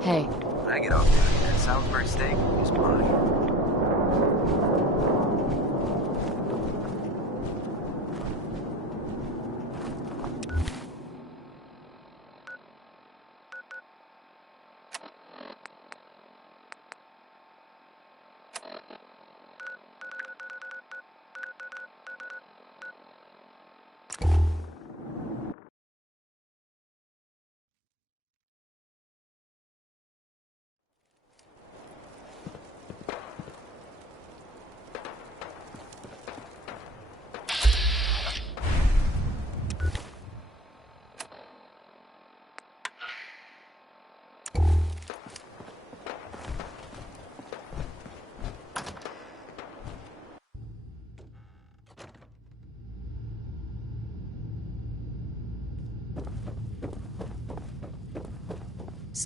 Hey. When I get off duty, that Salisbury steak is mine.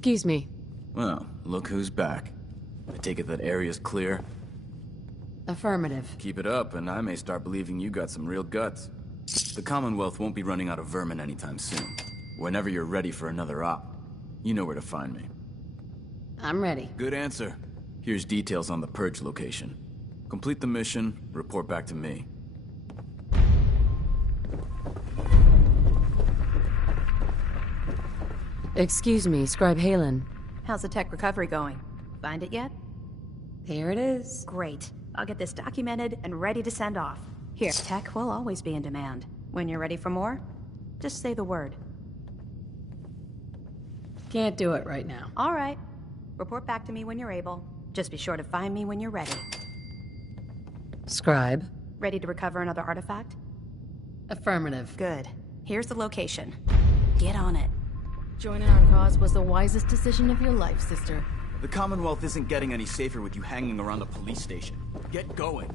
Excuse me. Well, look who's back. I take it that area's clear? Affirmative. Keep it up, and I may start believing you got some real guts. The Commonwealth won't be running out of vermin anytime soon. Whenever you're ready for another op, you know where to find me. I'm ready. Good answer. Here's details on the Purge location. Complete the mission, report back to me. Excuse me, Scribe Halen. How's the tech recovery going? Find it yet? There it is. Great. I'll get this documented and ready to send off. Here, tech will always be in demand. When you're ready for more, just say the word. Can't do it right now. All right. Report back to me when you're able. Just be sure to find me when you're ready. Scribe. Ready to recover another artifact? Affirmative. Good. Here's the location. Get on it. Joining our cause was the wisest decision of your life, sister. The Commonwealth isn't getting any safer with you hanging around the police station. Get going.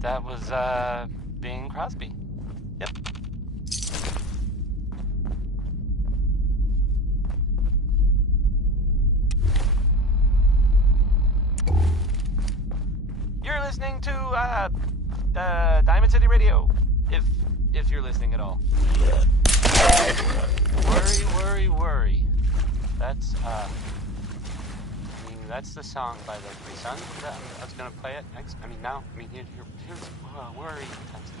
That was, Bing Crosby. Yep. You're listening to, Diamond City Radio. If you're listening at all. Worry. That's, that's the song by the Three Sons. I was gonna play it next. Now. Here's Worry. That's it.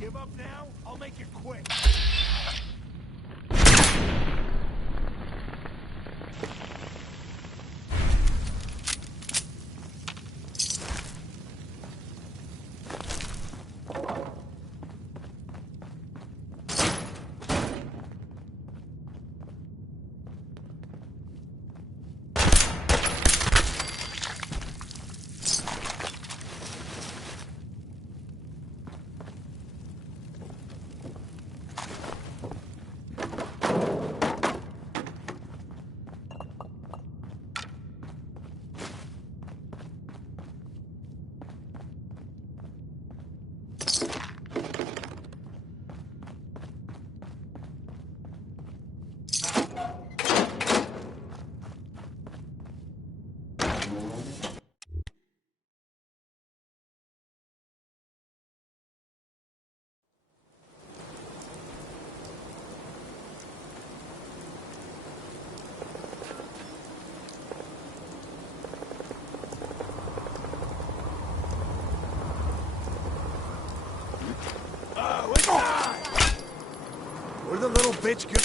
Give up now? I'll make it quick. Where the little bitch go?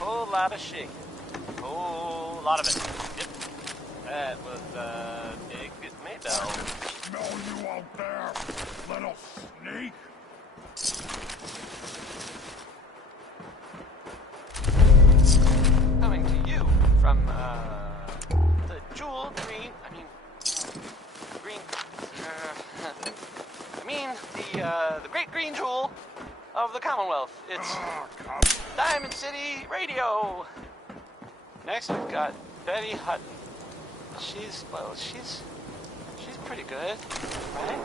Whole lot of shaking. Whole lot of it. Yep. That was Big Maybell. Smell you out there, little sneak. Coming to you from the the great green jewel of the Commonwealth. It's Diamond City Radio. Next we've got Betty Hutton. She's pretty good, right?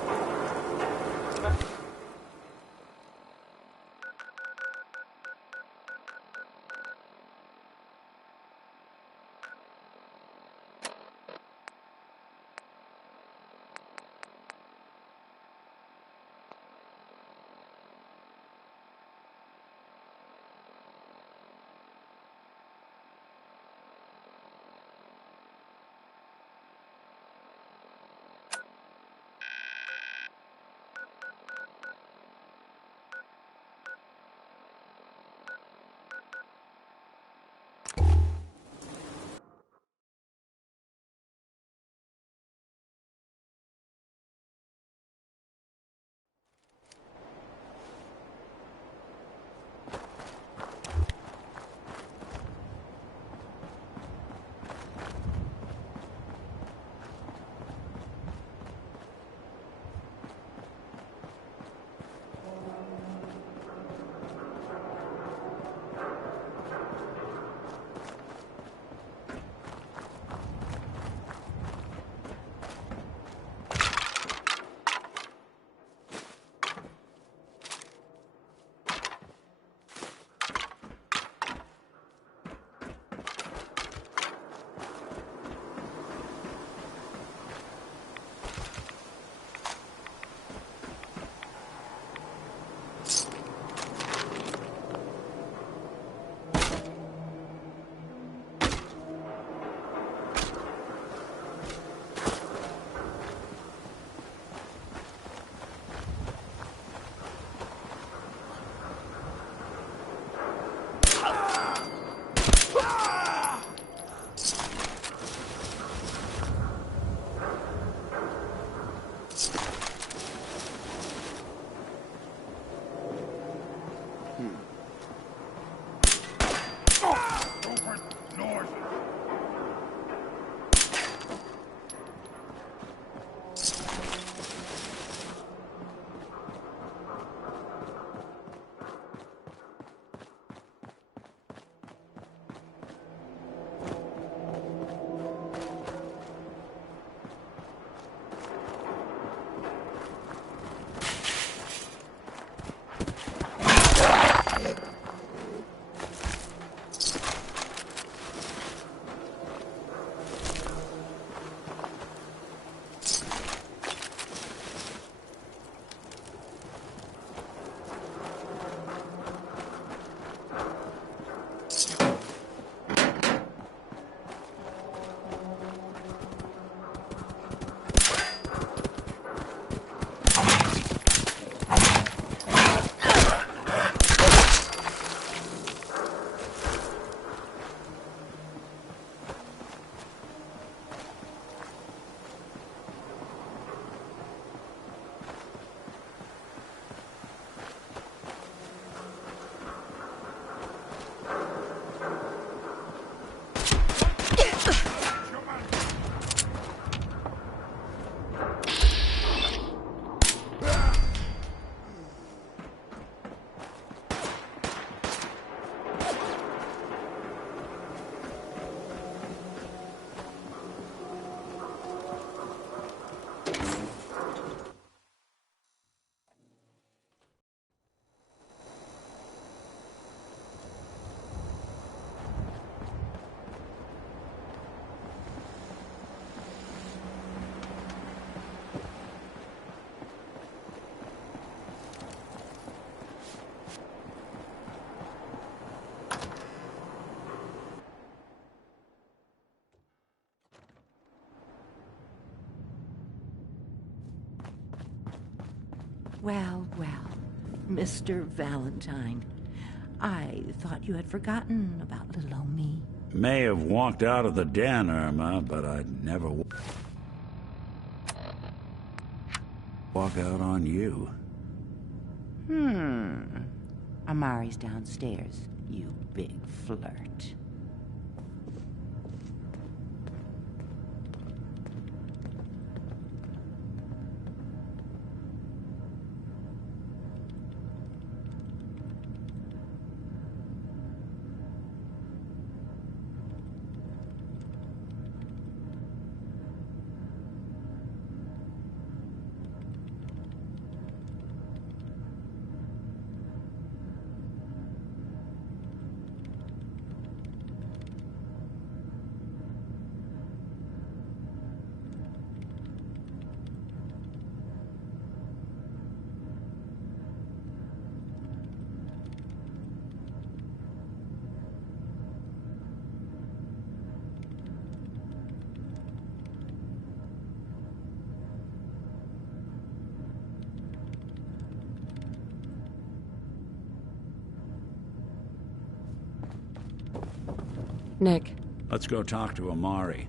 Well, well, Mr. Valentine. I thought you had forgotten about little old me. May have walked out of the den, Irma, but I'd never walk out on you. Amari's downstairs, you big flirt. Nick. Let's go talk to Amari.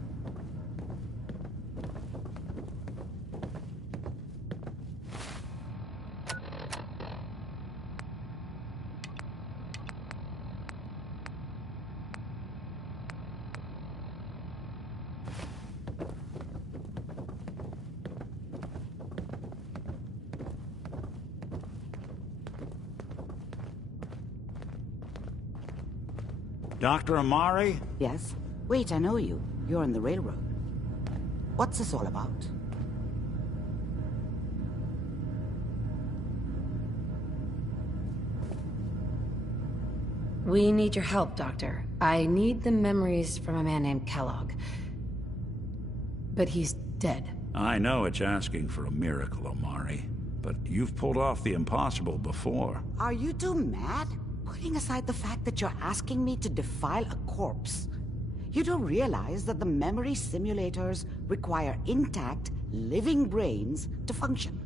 Dr. Amari? Yes? Wait, I know you. You're on the railroad. What's this all about? We need your help, Doctor. I need the memories from a man named Kellogg. But he's dead. I know it's asking for a miracle, Amari, but you've pulled off the impossible before. Are you two mad? Putting aside the fact that you're asking me to defile a corpse, you do realize that the memory simulators require intact, living brains to function.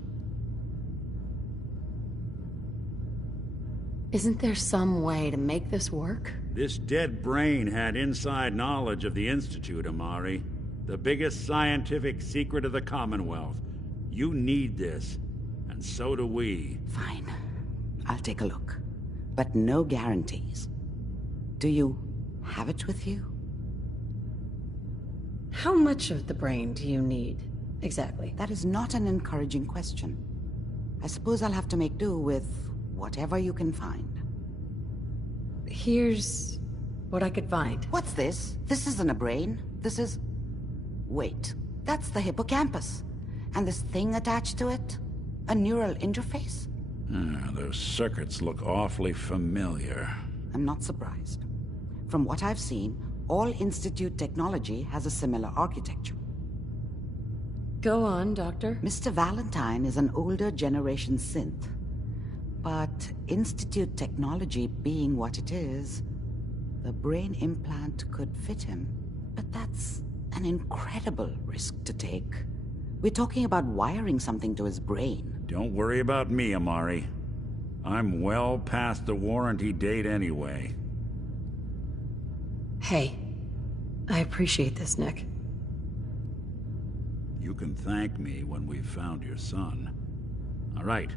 Isn't there some way to make this work? This dead brain had inside knowledge of the Institute, Amari. The biggest scientific secret of the Commonwealth. You need this, and so do we. Fine. I'll take a look. But no guarantees. Do you have it with you? How much of the brain do you need, exactly? That is not an encouraging question. I suppose I'll have to make do with whatever you can find. Here's what I could find. What's this? This isn't a brain. This is... Wait, that's the hippocampus. And this thing attached to it? A neural interface? Those circuits look awfully familiar. I'm not surprised. From what I've seen, all Institute technology has a similar architecture. Go on, Doctor. Mr. Valentine is an older generation synth. But Institute technology being what it is, the brain implant could fit him. But that's an incredible risk to take. We're talking about wiring something to his brain. Don't worry about me, Amari. I'm well past the warranty date anyway. Hey, I appreciate this, Nick. You can thank me when we've found your son. All right,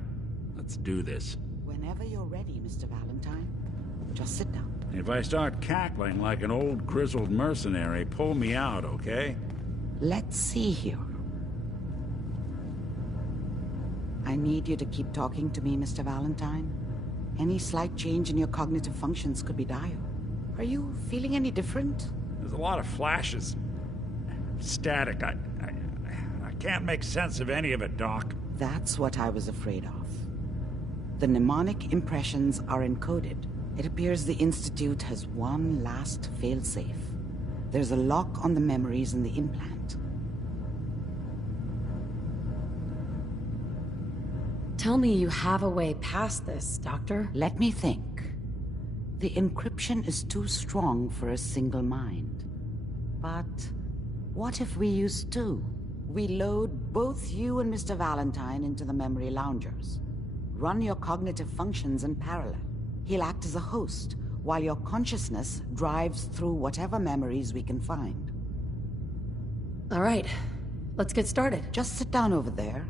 let's do this. Whenever you're ready, Mr. Valentine. Just sit down. If I start cackling like an old grizzled mercenary, pull me out, okay? Let's see here. I need you to keep talking to me, Mr. Valentine. Any slight change in your cognitive functions could be dire. Are you feeling any different? There's a lot of flashes. Static. I can't make sense of any of it, Doc. That's what I was afraid of. The mnemonic impressions are encoded. It appears the Institute has one last failsafe. There's a lock on the memories in the implant. Tell me you have a way past this, Doctor. Let me think. The encryption is too strong for a single mind. But what if we use two? We load both you and Mr. Valentine into the memory loungers. run your cognitive functions in parallel. He'll act as a host, while your consciousness drives through whatever memories we can find. All right, let's get started. Just sit down over there,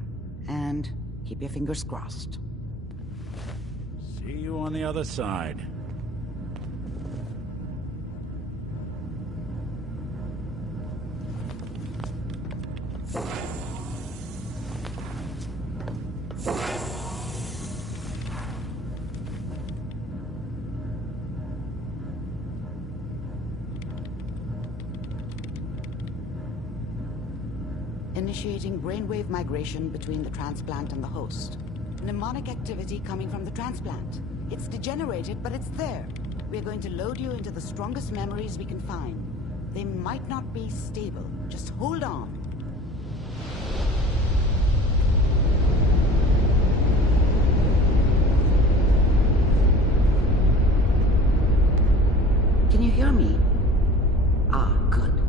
and keep your fingers crossed. See you on the other side. Initiating brainwave migration between the transplant and the host. Mnemonic activity coming from the transplant. It's degenerated, but it's there. We're going to load you into the strongest memories we can find. They might not be stable. Just hold on. Can you hear me? Ah, good.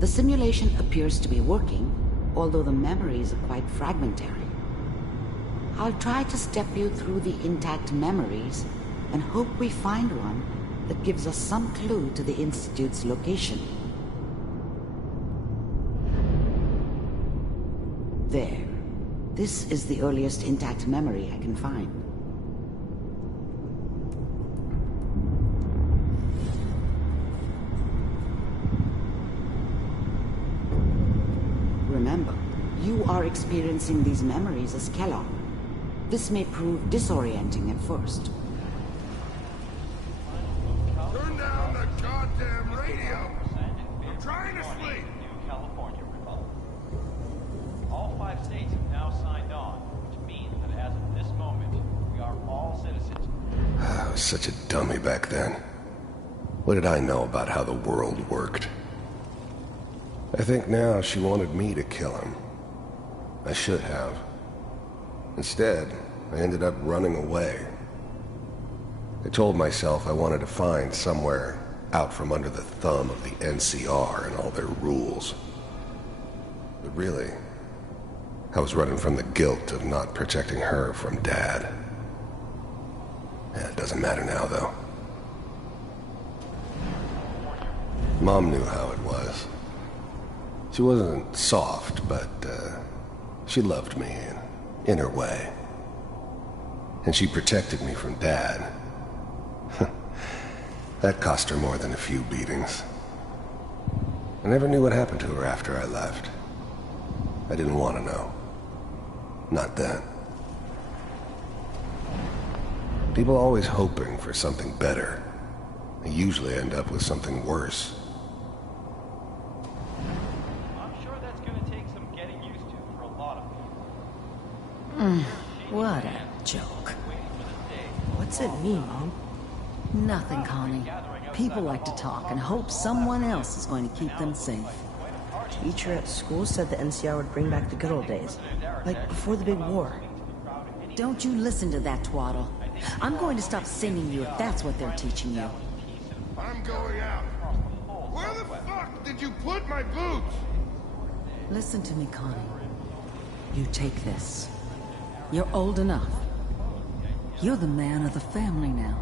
The simulation appears to be working, although the memories are quite fragmentary. I'll try to step you through the intact memories and hope we find one that gives us some clue to the Institute's location. There. This is the earliest intact memory I can find. Remember, you are experiencing these memories as Kellogg. This may prove disorienting at first. Turn down the goddamn radio! I'm trying to sleep! California Republic. All 5 states have now signed on, which means that as of this moment, we are all citizens. I was such a dummy back then. What did I know about how the world worked? I think now she wanted me to kill him. I should have. Instead, I ended up running away. I told myself I wanted to find somewhere out from under the thumb of the NCR and all their rules. But really, I was running from the guilt of not protecting her from Dad. It doesn't matter now, though. Mom knew how it was. She wasn't soft, but she loved me in her way. And she protected me from Dad. That cost her more than a few beatings. I never knew what happened to her after I left. I didn't want to know. Not then. People are always hoping for something better. They usually end up with something worse. What a joke. What's it mean, Mom? Nothing, Connie. People like to talk and hope someone else is going to keep them safe. Teacher at school said the NCR would bring back the good old days. Like before the big war. Don't you listen to that twaddle. I'm going to stop singing you if that's what they're teaching you. I'm going out. Where the fuck did you put my boots? Listen to me, Connie. You take this. You're old enough. You're the man of the family now.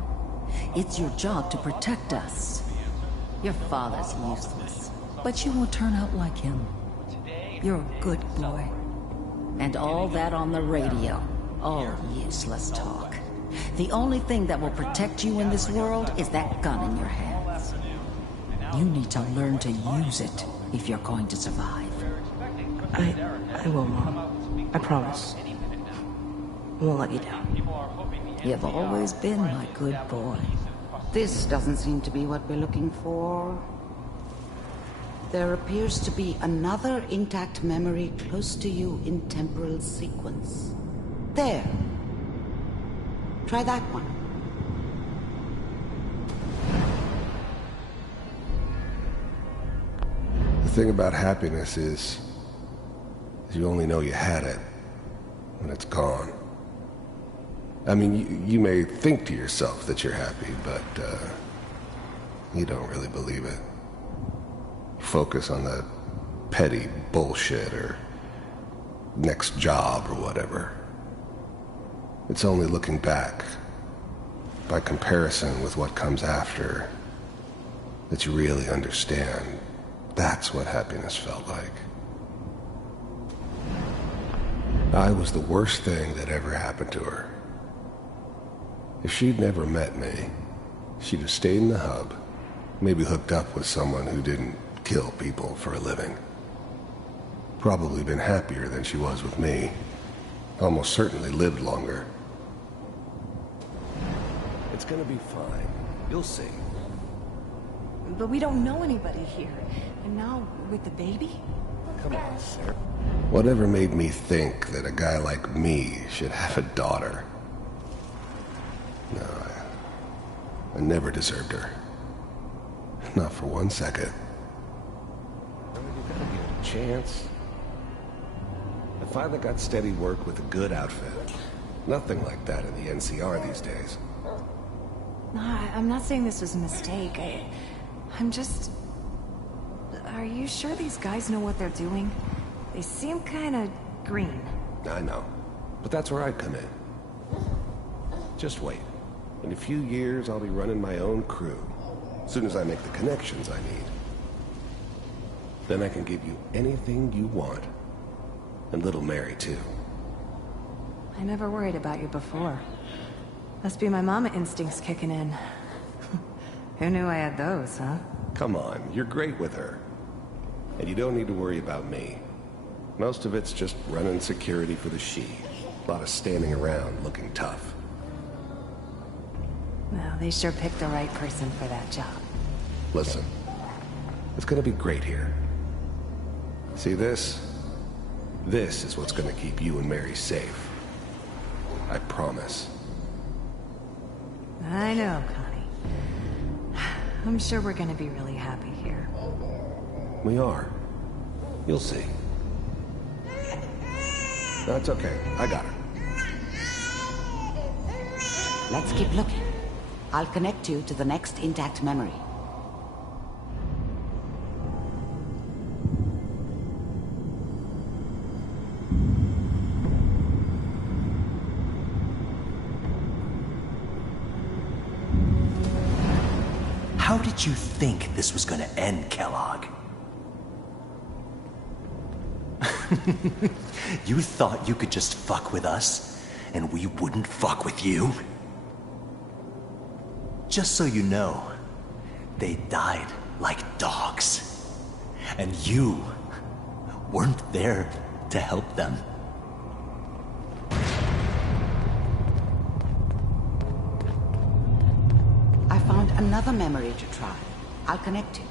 It's your job to protect us. Your father's useless, but you won't turn out like him. You're a good boy. And all that on the radio, all useless talk. The only thing that will protect you in this world is that gun in your hands. You need to learn to use it if you're going to survive. I will, Mom. I promise. I won't let you down. You've always been my good boy. This doesn't seem to be what we're looking for. There appears to be another intact memory close to you in temporal sequence. There. Try that one. The thing about happiness is you only know you had it when it's gone. I mean, you may think to yourself that you're happy, but you don't really believe it. Focus on the petty bullshit or next job or whatever. It's only looking back, by comparison with what comes after, that you really understand. That's what happiness felt like. I was the worst thing that ever happened to her. If she'd never met me, she'd have stayed in the hub, maybe hooked up with someone who didn't kill people for a living. Probably been happier than she was with me. Almost certainly lived longer. It's gonna be fine. You'll see. But we don't know anybody here. And now, with the baby? Come on, Sarah. Whatever made me think that a guy like me should have a daughter? No, I never deserved her. Not for 1 second. You gotta give it a chance. I finally got steady work with a good outfit. Nothing like that in the NCR these days. No, I'm not saying this was a mistake. I'm just... Are you sure these guys know what they're doing? They seem kinda green. I know. But that's where I come in. Just wait. In a few years, I'll be running my own crew. As soon as I make the connections I need. Then I can give you anything you want. And little Mary, too. I never worried about you before. Must be my mama instincts kicking in. Who knew I had those, huh? Come on, you're great with her. And you don't need to worry about me. Most of it's just running security for the she. A lot of standing around looking tough. Well, they sure picked the right person for that job. Listen, it's gonna be great here. See this? This is what's gonna keep you and Mary safe. I promise. I know, Connie. I'm sure we're gonna be really happy here. We are. You'll see. That's okay. I got her. Let's keep looking. I'll connect you to the next intact memory. How did you think this was gonna end, Kellogg? You thought you could just fuck with us, and we wouldn't fuck with you? Just so you know, they died like dogs. And you weren't there to help them. I found another memory to try. I'll connect you.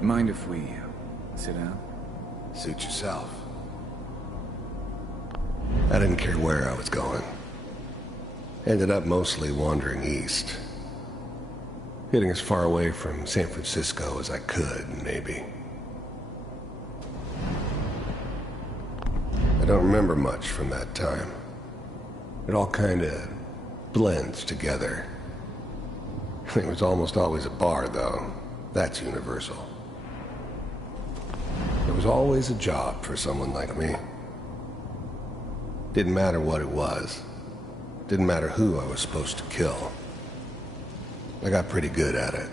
Mind if we sit down? Suit yourself. I didn't care where I was going. Ended up mostly wandering east. Getting as far away from San Francisco as I could, maybe. I don't remember much from that time. It all kinda blends together. There was almost always a bar, though. That's universal. There was always a job for someone like me. Didn't matter what it was. Didn't matter who I was supposed to kill. I got pretty good at it.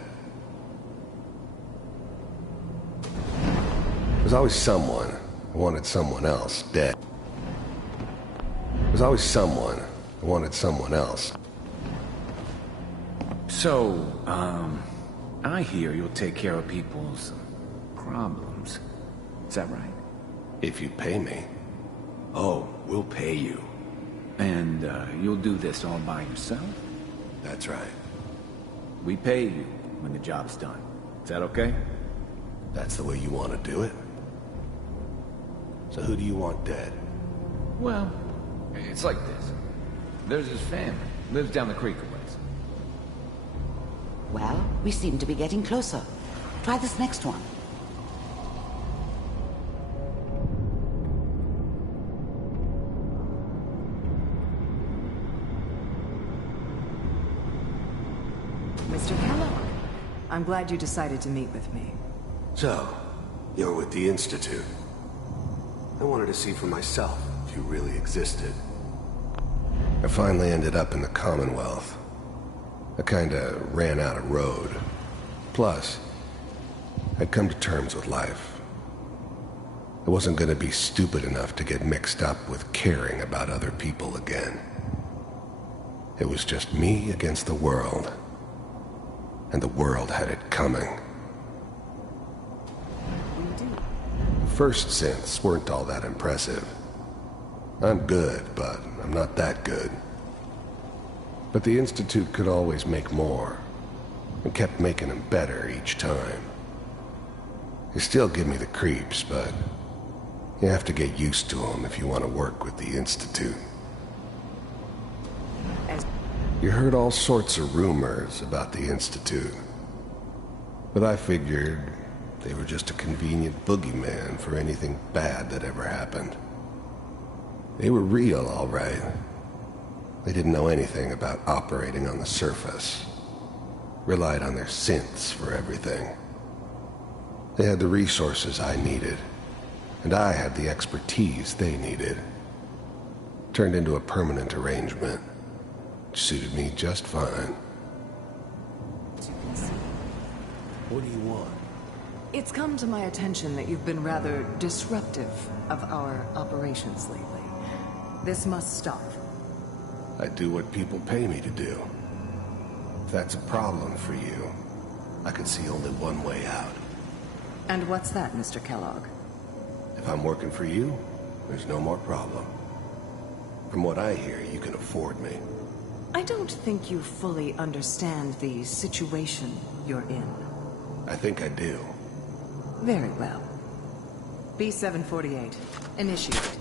There was always someone who wanted someone else dead. There was always someone who wanted someone else. So, I hear you'll take care of people's problems. Is that right? If you pay me. Oh, we'll pay you. And, you'll do this all by yourself? That's right. We pay you when the job's done. Is that okay? That's the way you want to do it? So who do you want dead? Well, it's like this. There's his family. Lives down the creek a ways. Well, we seem to be getting closer. Try this next one. I'm glad you decided to meet with me. So, you're with the Institute. I wanted to see for myself if you really existed. I finally ended up in the Commonwealth. I kinda ran out of road. Plus, I'd come to terms with life. I wasn't gonna be stupid enough to get mixed up with caring about other people again. It was just me against the world. And the world had it coming. First synths weren't all that impressive. I'm good, but I'm not that good. But the Institute could always make more, and kept making them better each time. They still give me the creeps, but you have to get used to them if you want to work with the Institute. You heard all sorts of rumors about the Institute, but I figured they were just a convenient boogeyman for anything bad that ever happened. They were real, all right. They didn't know anything about operating on the surface. Relied on their synths for everything. They had the resources I needed, and I had the expertise they needed. Turned into a permanent arrangement, which suited me just fine. What do you want? It's come to my attention that you've been rather disruptive of our operations lately. This must stop. I do what people pay me to do. If that's a problem for you, I can see only one way out. And what's that, Mr. Kellogg? If I'm working for you, there's no more problem. From what I hear, you can afford me. I don't think you fully understand the situation you're in. I think I do. Very well. B-748, initiate.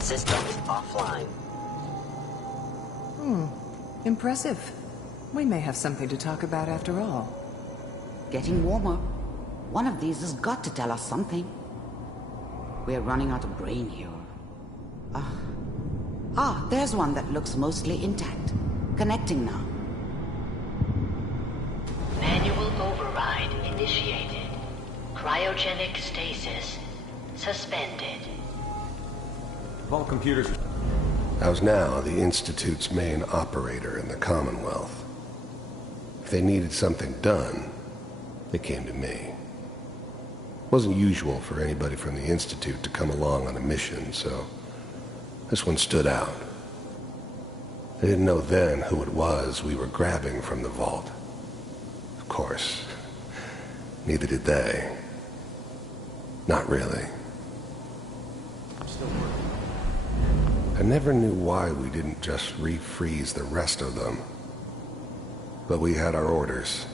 Systems offline. Impressive. We may have something to talk about after all. Getting warmer. One of these has got to tell us something. We're running out of brain here. There's one that looks mostly intact. Connecting now. Manual override initiated. Cryogenic stasis suspended. All computers. I was now the Institute's main operator in the Commonwealth. If they needed something done, they came to me. It wasn't usual for anybody from the Institute to come along on a mission, so this one stood out. I didn't know then who it was we were grabbing from the vault. Of course, neither did they. Not really. I never knew why we didn't just refreeze the rest of them. But we had our orders.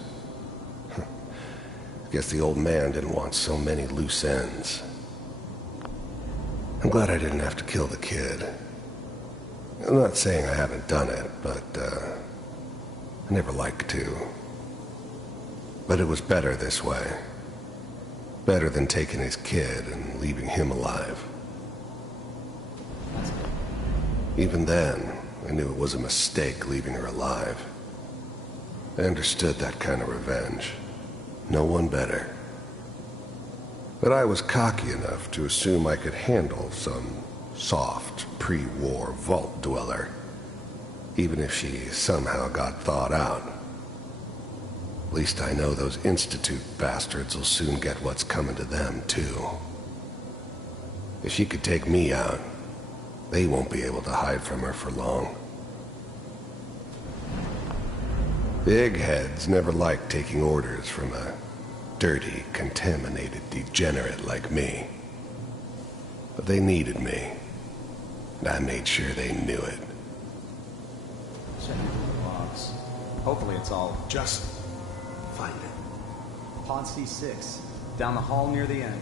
Guess the old man didn't want so many loose ends. I'm glad I didn't have to kill the kid. I'm not saying I haven't done it, but I never liked to. But it was better this way. Better than taking his kid and leaving him alive. Even then, I knew it was a mistake leaving her alive. I understood that kind of revenge. No one better. But I was cocky enough to assume I could handle some soft, pre-war vault dweller, even if she somehow got thawed out. At least I know those Institute bastards will soon get what's coming to them, too. If she could take me out, they won't be able to hide from her for long. The eggheads never liked taking orders from a dirty, contaminated degenerate like me. But they needed me, and I made sure they knew it. Check the logs. Hopefully it's all... Just find it. Pod C6, down the hall near the end.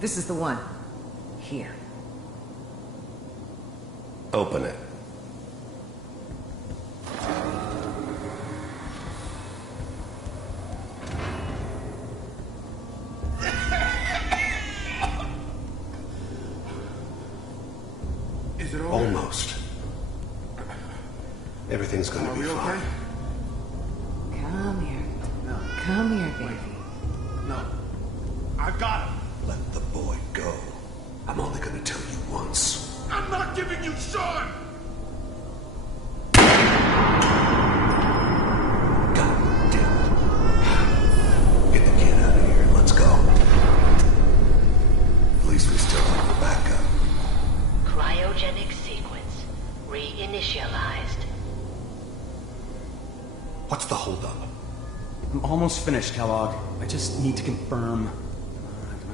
This is the one. Here. Open it. Is it over? Almost. Everything's gonna Are be we fine. okay? Come here. No. Come here, baby. No. I've got him. Let the boy go. I'm only gonna tell you once. I'm not giving you Sean! God damn it. Get the kid out of here and let's go. At least we still have a backup. Cryogenic sequence reinitialized. What's the holdup? I'm almost finished, Kellogg. I just need to confirm.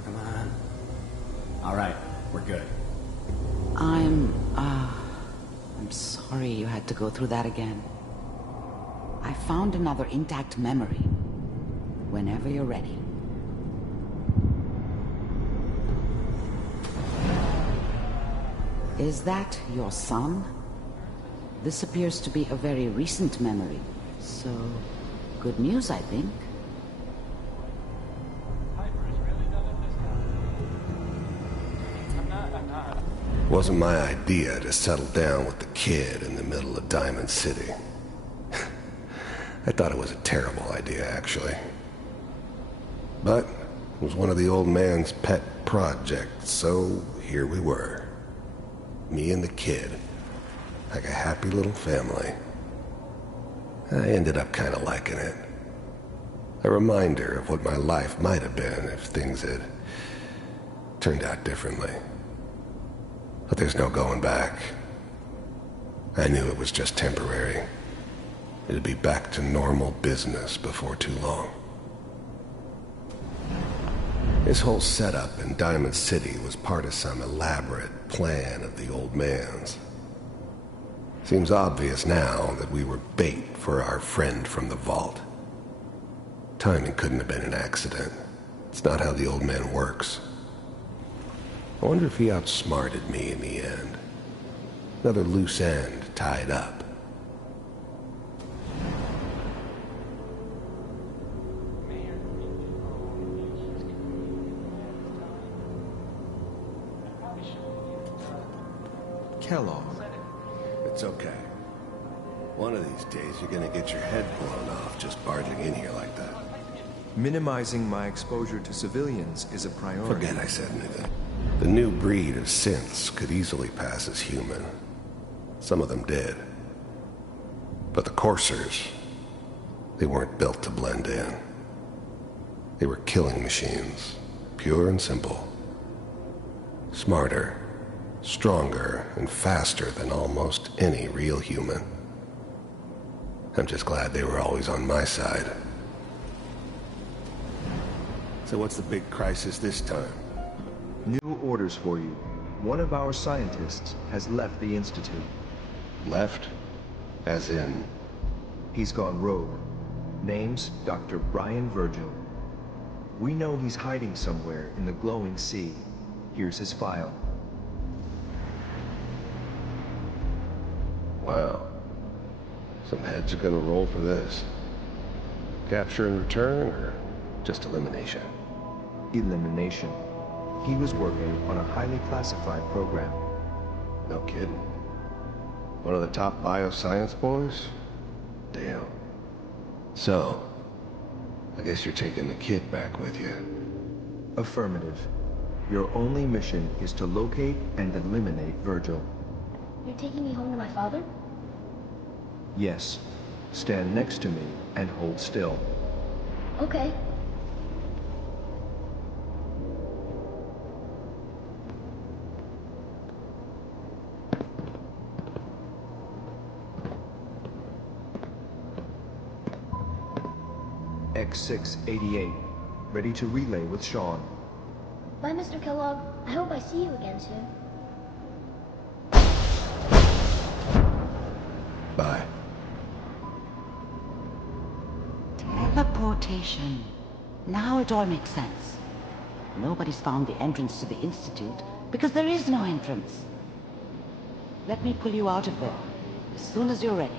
Come on. All right, we're good. I'm sorry you had to go through that again. I found another intact memory. Whenever you're ready. Is that your son? This appears to be a very recent memory. So, good news, I think. Wasn't my idea to settle down with the kid in the middle of Diamond City. I thought it was a terrible idea, actually. But it was one of the old man's pet projects, so here we were. Me and the kid, like a happy little family. I ended up kind of liking it. A reminder of what my life might have been if things had turned out differently. But there's no going back. I knew it was just temporary. It'd be back to normal business before too long. This whole setup in Diamond City was part of some elaborate plan of the old man's. Seems obvious now that we were bait for our friend from the vault. Timing couldn't have been an accident. It's not how the old man works. I wonder if he outsmarted me in the end. Another loose end tied up. Kellogg. It's okay. One of these days you're gonna get your head blown off just barging in here like that. Minimizing my exposure to civilians is a priority. Forget I said anything. The new breed of synths could easily pass as human. Some of them did. But the coursers, they weren't built to blend in. They were killing machines, pure and simple. Smarter, stronger, and faster than almost any real human. I'm just glad they were always on my side. So what's the big crisis this time? New orders for you. One of our scientists has left the Institute. Left? As in? He's gone rogue. Name's Dr. Brian Virgil. We know he's hiding somewhere in the glowing sea. Here's his file. Wow. Some heads are gonna roll for this. Capture and return, or just elimination? Elimination. He was working on a highly classified program. No kidding. One of the top bioscience boys? Damn. So, I guess you're taking the kid back with you. Affirmative. Your only mission is to locate and eliminate Virgil. You're taking me home to my father? Yes. Stand next to me and hold still. Okay. X688. Ready to relay with Sean. Bye, Mr. Kellogg. I hope I see you again soon. Bye. Teleportation. Now it all makes sense. Nobody's found the entrance to the Institute, Because there is no entrance. Let me pull you out of there as soon as you're ready.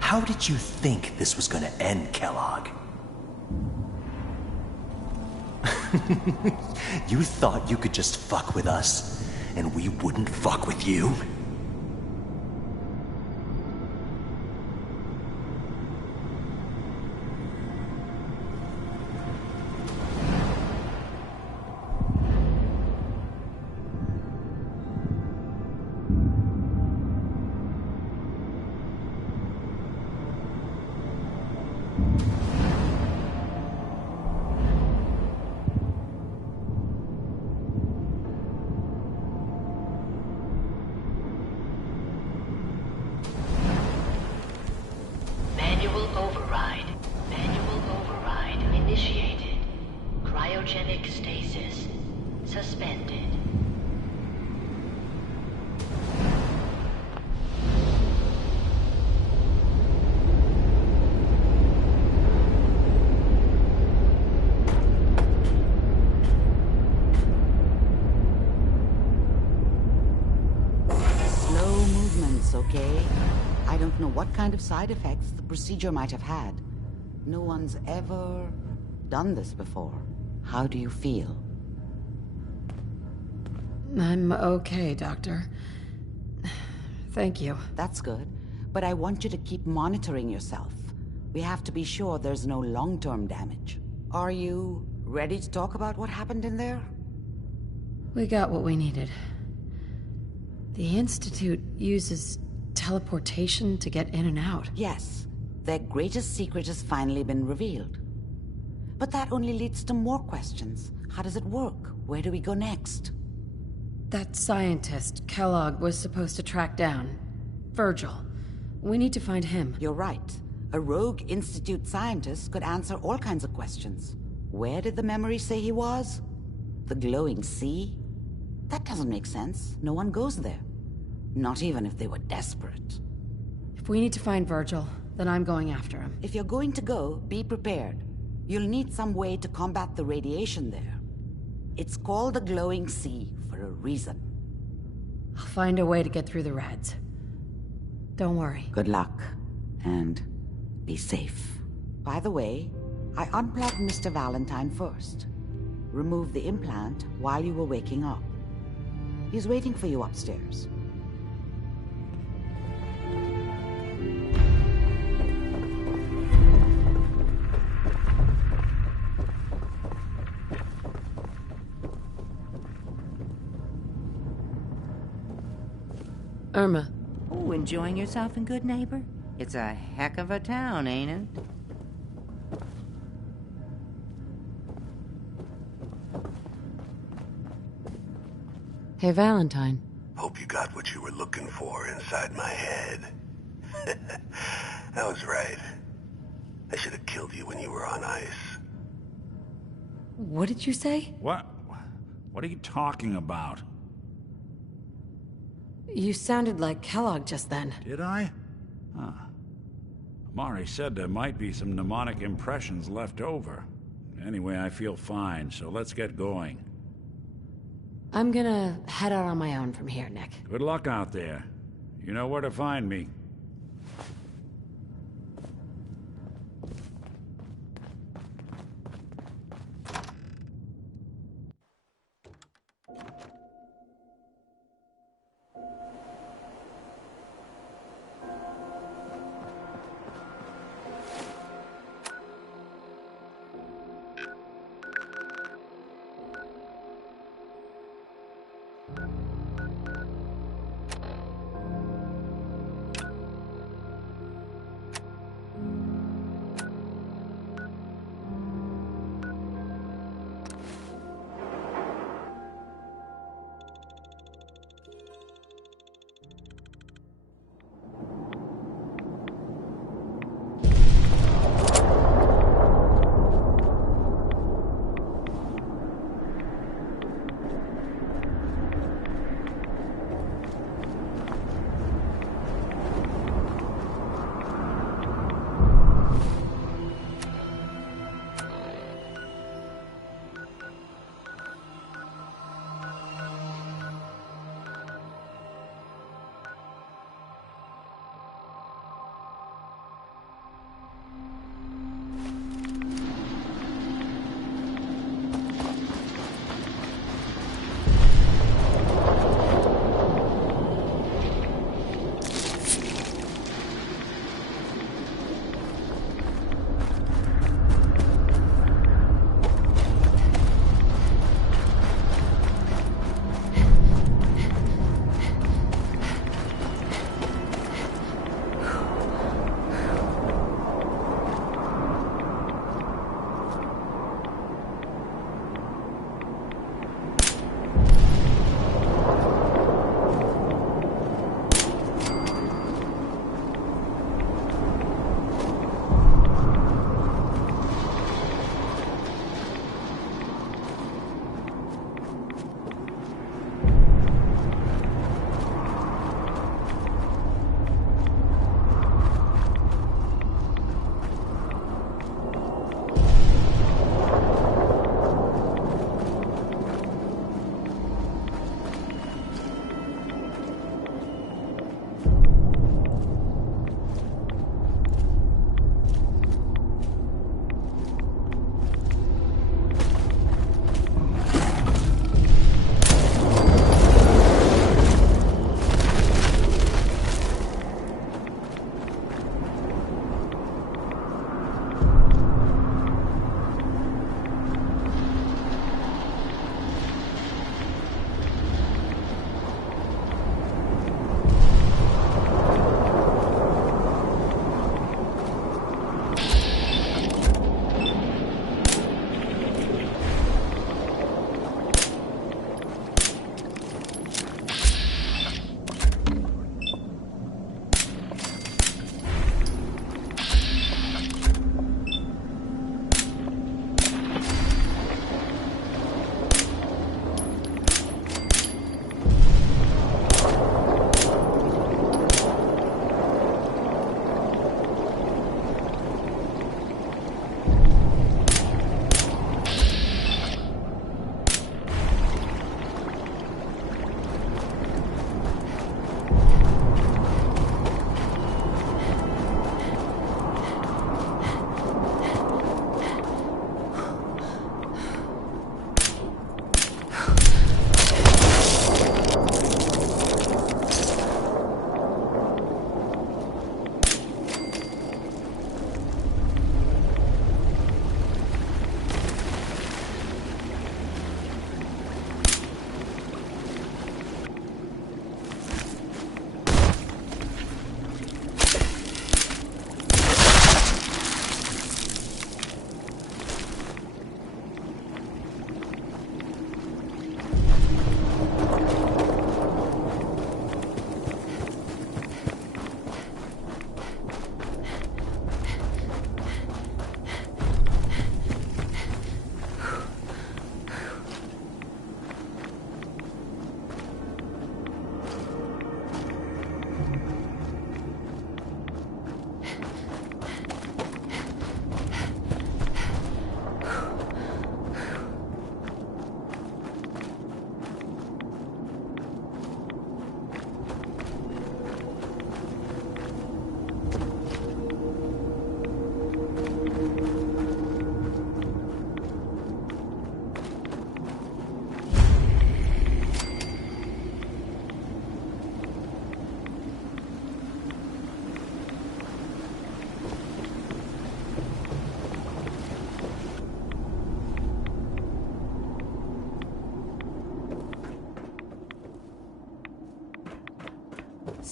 How did you think this was gonna end, Kellogg? You thought you could just fuck with us, and we wouldn't fuck with you? Manual override initiated. Cryogenic stasis suspended. Slow movements, okay? I don't know what kind of side effects the procedure might have had. No one's ever done this before. How do you feel? I'm okay, Doctor. Thank you. That's good. But I want you to keep monitoring yourself. We have to be sure there's no long-term damage. Are you ready to talk about what happened in there? We got what we needed. The Institute uses teleportation to get in and out. Yes. Their greatest secret has finally been revealed. But that only leads to more questions. How does it work? Where do we go next? That scientist, Kellogg, was supposed to track down. Virgil. We need to find him. You're right. A rogue Institute scientist could answer all kinds of questions. Where did the memory say he was? The glowing sea? That doesn't make sense. No one goes there. Not even if they were desperate. If we need to find Virgil, then I'm going after him. If you're going to go, be prepared. You'll need some way to combat the radiation there. It's called the glowing sea for a reason. I'll find a way to get through the rats. Don't worry. Good luck, and be safe. By the way, I unplugged Mr. Valentine first. Removed the implant while you were waking up. He's waiting for you upstairs. Irma. Oh, enjoying yourself in Good Neighbor? It's a heck of a town, ain't it? Hey, Valentine. Hope you got what you were looking for inside my head. I was right. I should have killed you when you were on ice. What did you say? What are you talking about? You sounded like Kellogg just then. Did I? Huh. Amari said there might be some mnemonic impressions left over. Anyway, I feel fine, so let's get going. I'm gonna head out on my own from here, Nick. Good luck out there. You know where to find me.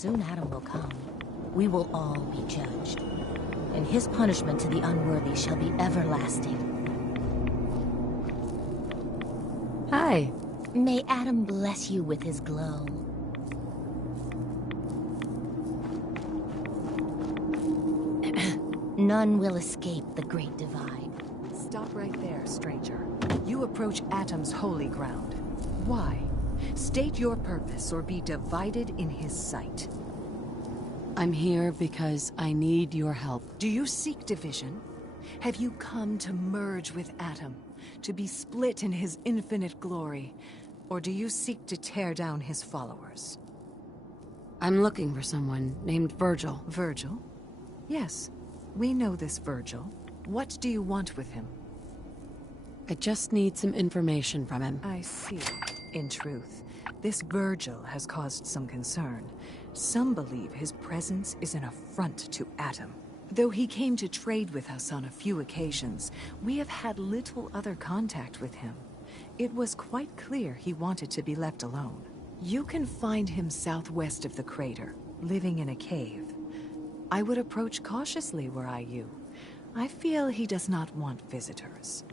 Soon Adam will come. We will all be judged. And his punishment to the unworthy shall be everlasting. Hi. May Adam bless you with his glow. None will escape the Great Divide. Stop right there, stranger. You approach Atom's holy ground. Why? State your purpose or be divided in his sight. I'm here because I need your help. Do you seek division? Have you come to merge with Atom, to be split in his infinite glory? Or do you seek to tear down his followers? I'm looking for someone named Virgil. Virgil? Yes, we know this Virgil. What do you want with him? I just need some information from him. I see. In truth, this Virgil has caused some concern. Some believe his presence is an affront to Atom. Though he came to trade with us on a few occasions, we have had little other contact with him. It was quite clear he wanted to be left alone. You can find him southwest of the crater, living in a cave. I would approach cautiously were I you. I feel he does not want visitors.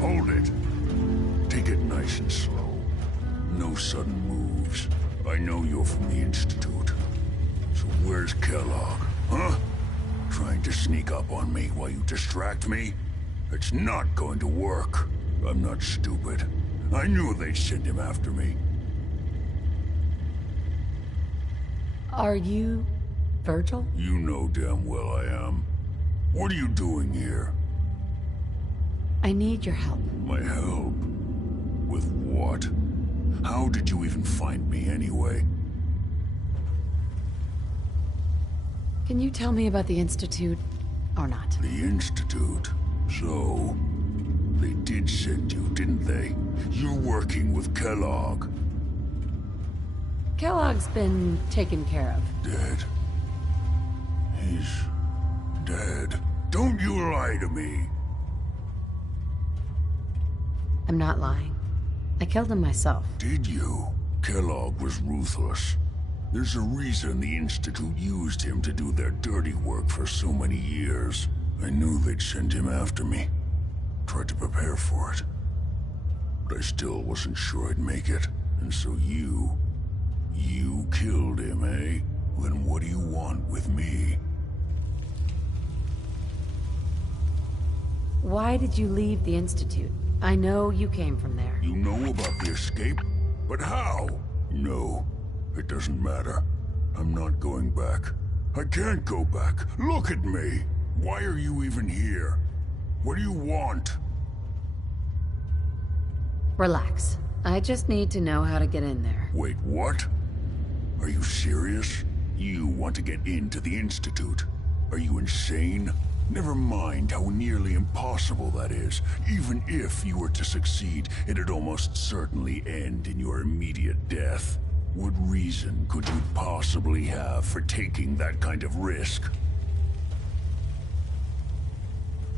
Hold it. Take it nice and slow. No sudden moves. I know you're from the Institute. So where's Kellogg, huh? Trying to sneak up on me while you distract me? It's not going to work. I'm not stupid. I knew they'd send him after me. Are you Virgil? You know damn well I am. What are you doing here? I need your help. My help? With what? How did you even find me anyway? Can you tell me about the Institute, or not? The Institute? So, they did send you, didn't they? You're working with Kellogg. Kellogg's been taken care of. Dead? He's dead. Don't you lie to me! I'm not lying. I killed him myself. Did you? Kellogg was ruthless. There's a reason the Institute used him to do their dirty work for so many years. I knew they'd send him after me. Tried to prepare for it. But I still wasn't sure I'd make it. And so you killed him, eh? Then what do you want with me? Why did you leave the Institute? I know you came from there. You know about the escape? But how? No, it doesn't matter. I'm not going back. I can't go back. Look at me! Why are you even here? What do you want? Relax. I just need to know how to get in there. Wait, what? Are you serious? You want to get into the Institute? Are you insane? Never mind how nearly impossible that is. Even if you were to succeed, it'd almost certainly end in your immediate death. What reason could you possibly have for taking that kind of risk?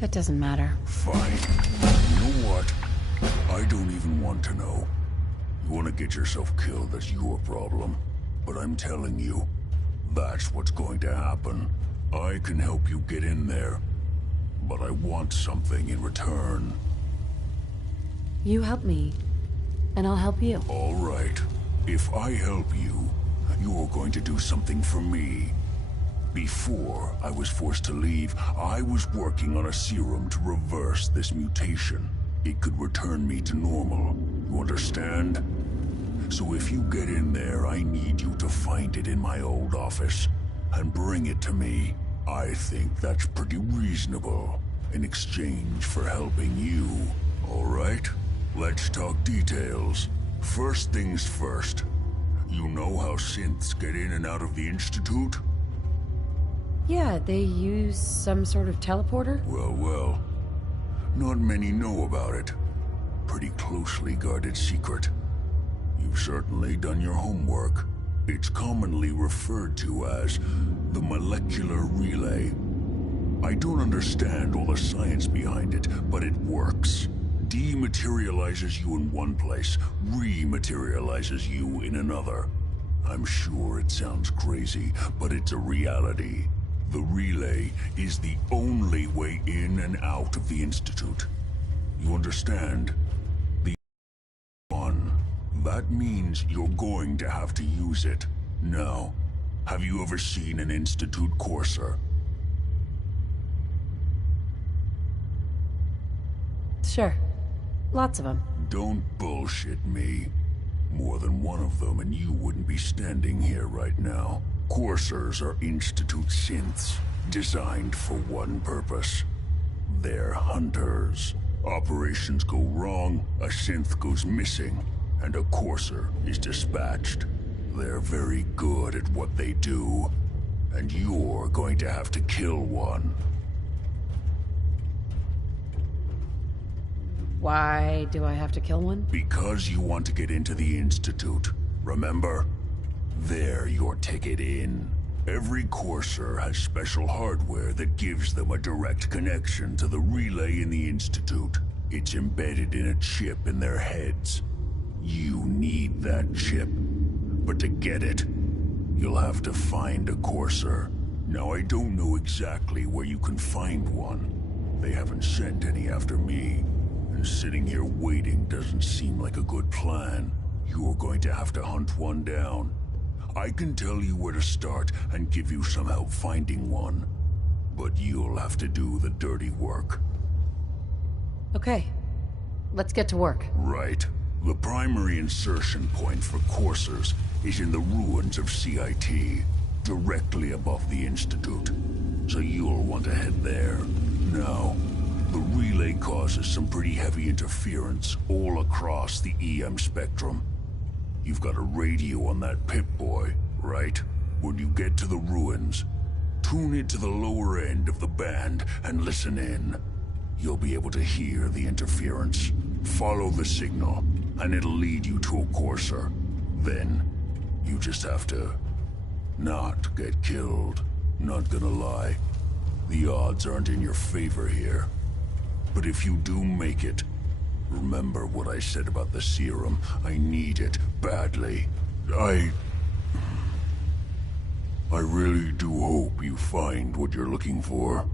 That doesn't matter. Fine. You know what? I don't even want to know. You want to get yourself killed, that's your problem. But I'm telling you, that's what's going to happen. I can help you get in there, but I want something in return. You help me, and I'll help you. All right. If I help you, you're going to do something for me. Before I was forced to leave, I was working on a serum to reverse this mutation. It could return me to normal. You understand? So if you get in there, I need you to find it in my old office and bring it to me. I think that's pretty reasonable in exchange for helping you. All right? Let's talk details. First things first. You know how synths get in and out of the Institute? Yeah, they use some sort of teleporter? Well. Not many know about it. Pretty closely guarded secret. You've certainly done your homework. It's commonly referred to as the molecular relay. I don't understand all the science behind it, but it works. Dematerializes you in one place, rematerializes you in another. I'm sure it sounds crazy, but it's a reality. The relay is the only way in and out of the Institute. You understand? The one. That means you're going to have to use it. Now, have you ever seen an Institute courser? Sure. Lots of them. Don't bullshit me. More than one of them and you wouldn't be standing here right now. Coursers are Institute synths, designed for one purpose. They're hunters. Operations go wrong, a synth goes missing, and a courser is dispatched. They're very good at what they do, and you're going to have to kill one. Why do I have to kill one? Because you want to get into the Institute, remember? They're your ticket in. Every courser has special hardware that gives them a direct connection to the relay in the Institute. It's embedded in a chip in their heads. You need that chip. But to get it, you'll have to find a courser. Now, I don't know exactly where you can find one. They haven't sent any after me. And sitting here waiting doesn't seem like a good plan. You're going to have to hunt one down. I can tell you where to start and give you some help finding one. But you'll have to do the dirty work. Okay. Let's get to work. Right. The primary insertion point for coursers is in the ruins of CIT, directly above the Institute. So you'll want to head there. Now, the relay causes some pretty heavy interference all across the EM spectrum. You've got a radio on that Pip-Boy, right? When you get to the ruins, tune it to the lower end of the band and listen in. You'll be able to hear the interference. Follow the signal, and it'll lead you to a courser. Then, you just have to not get killed. Not gonna lie, the odds aren't in your favor here. But if you do make it, remember what I said about the serum. I need it badly. I really do hope you find what you're looking for.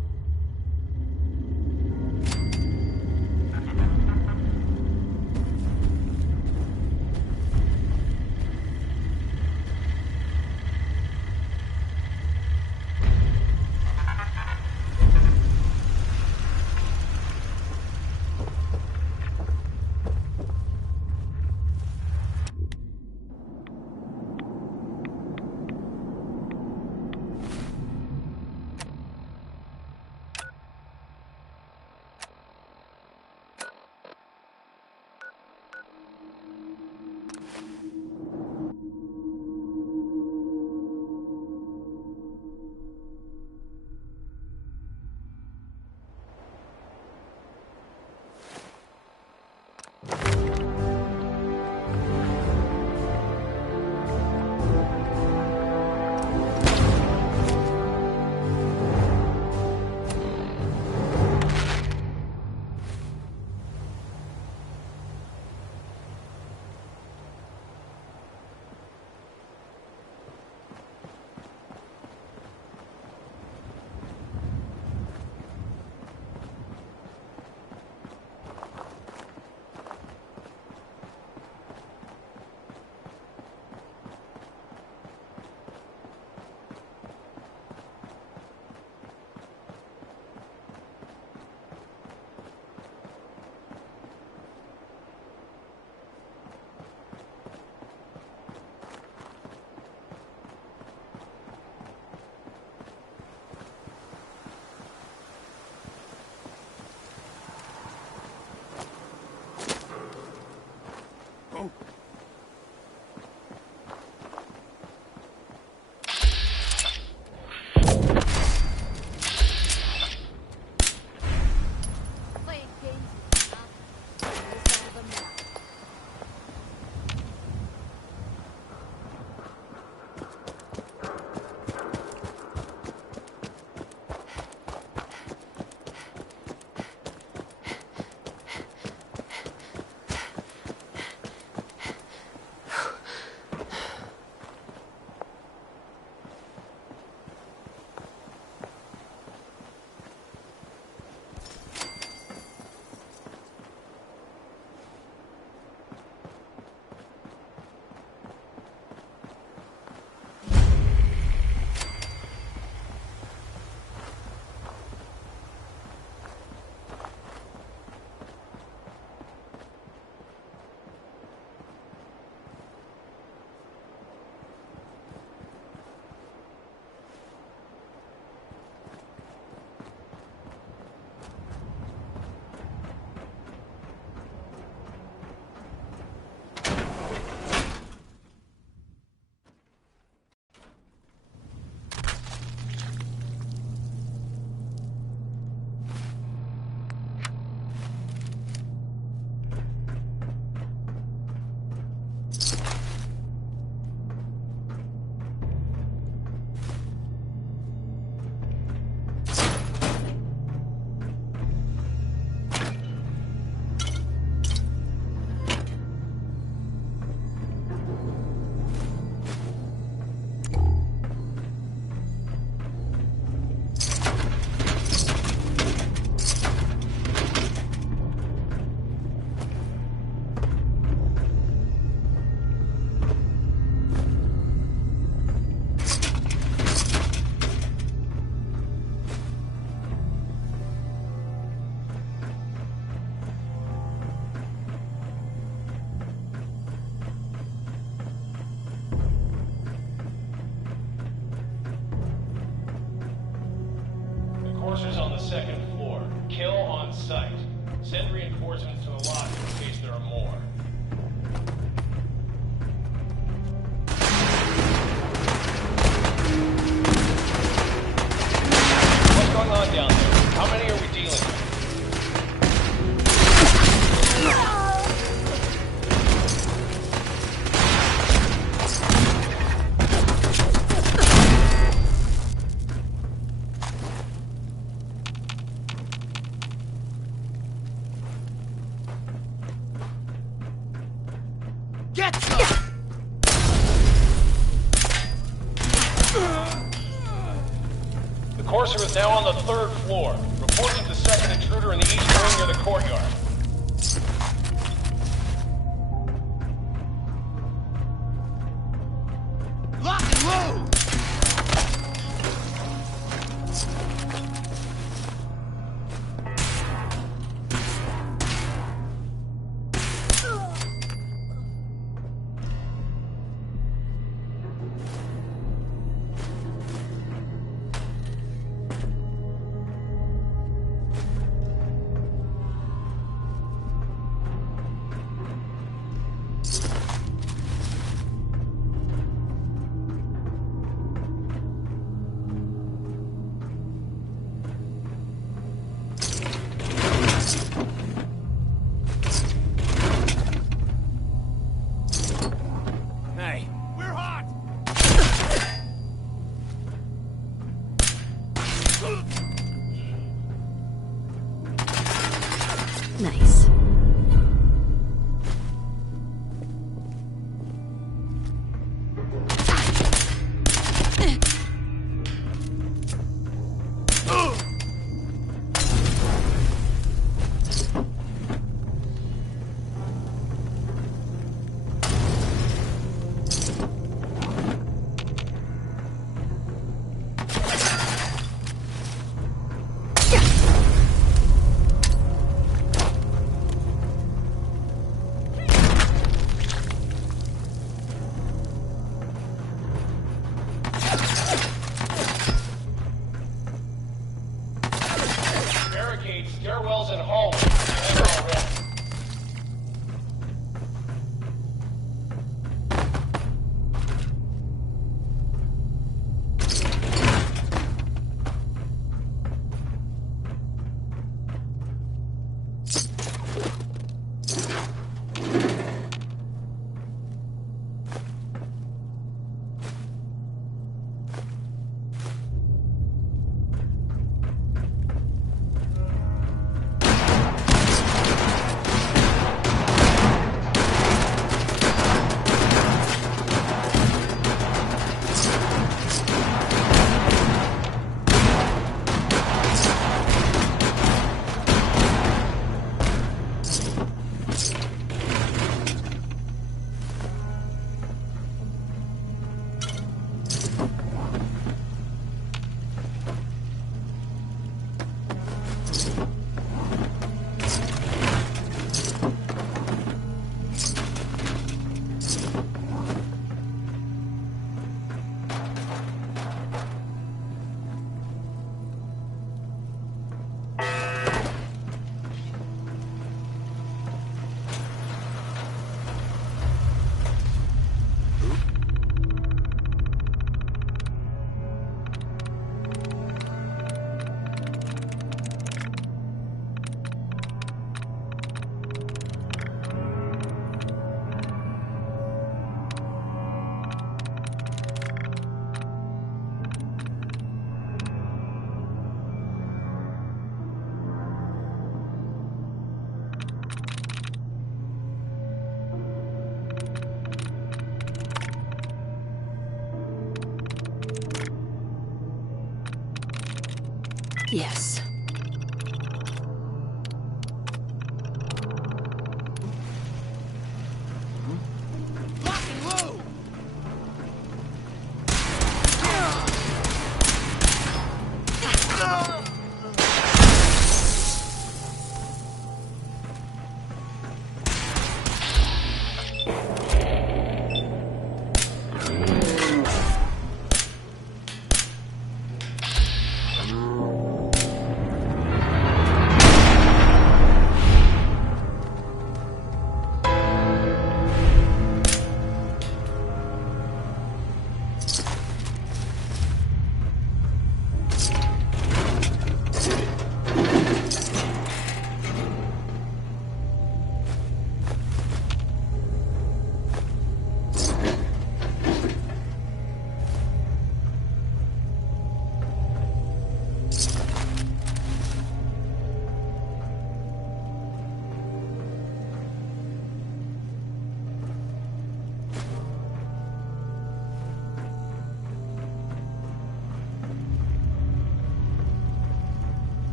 Courser's on the second floor. Kill on sight. Send reinforcements to the lock in case there are more. What's going on down there? How many are we dealing with? Get some! The Courser is now on the third floor. Reporting the second intruder in the east wing near the courtyard. Lock and load! Hey, we're hot! Nice. Barricades, stairwells, and hallways. They're all ready. Yes. Lock and load!